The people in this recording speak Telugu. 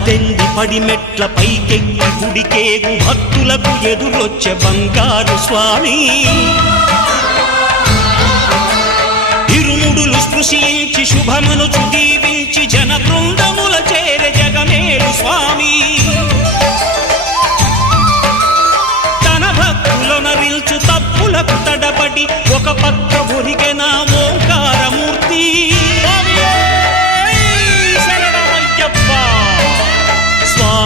పద్దెంది పడి మెట్ల పైకెక్కి గుడికేగు భక్తులకు ఎదురొచ్చే బంగారు స్వామి. ఇరుముడులు స్పృశించి శుభమును చుదీవించి జన బృందముల చేర జగమేలు స్వామి. తన భక్తులనరిల్చు తప్పులకు తడబడి ఒక పక్క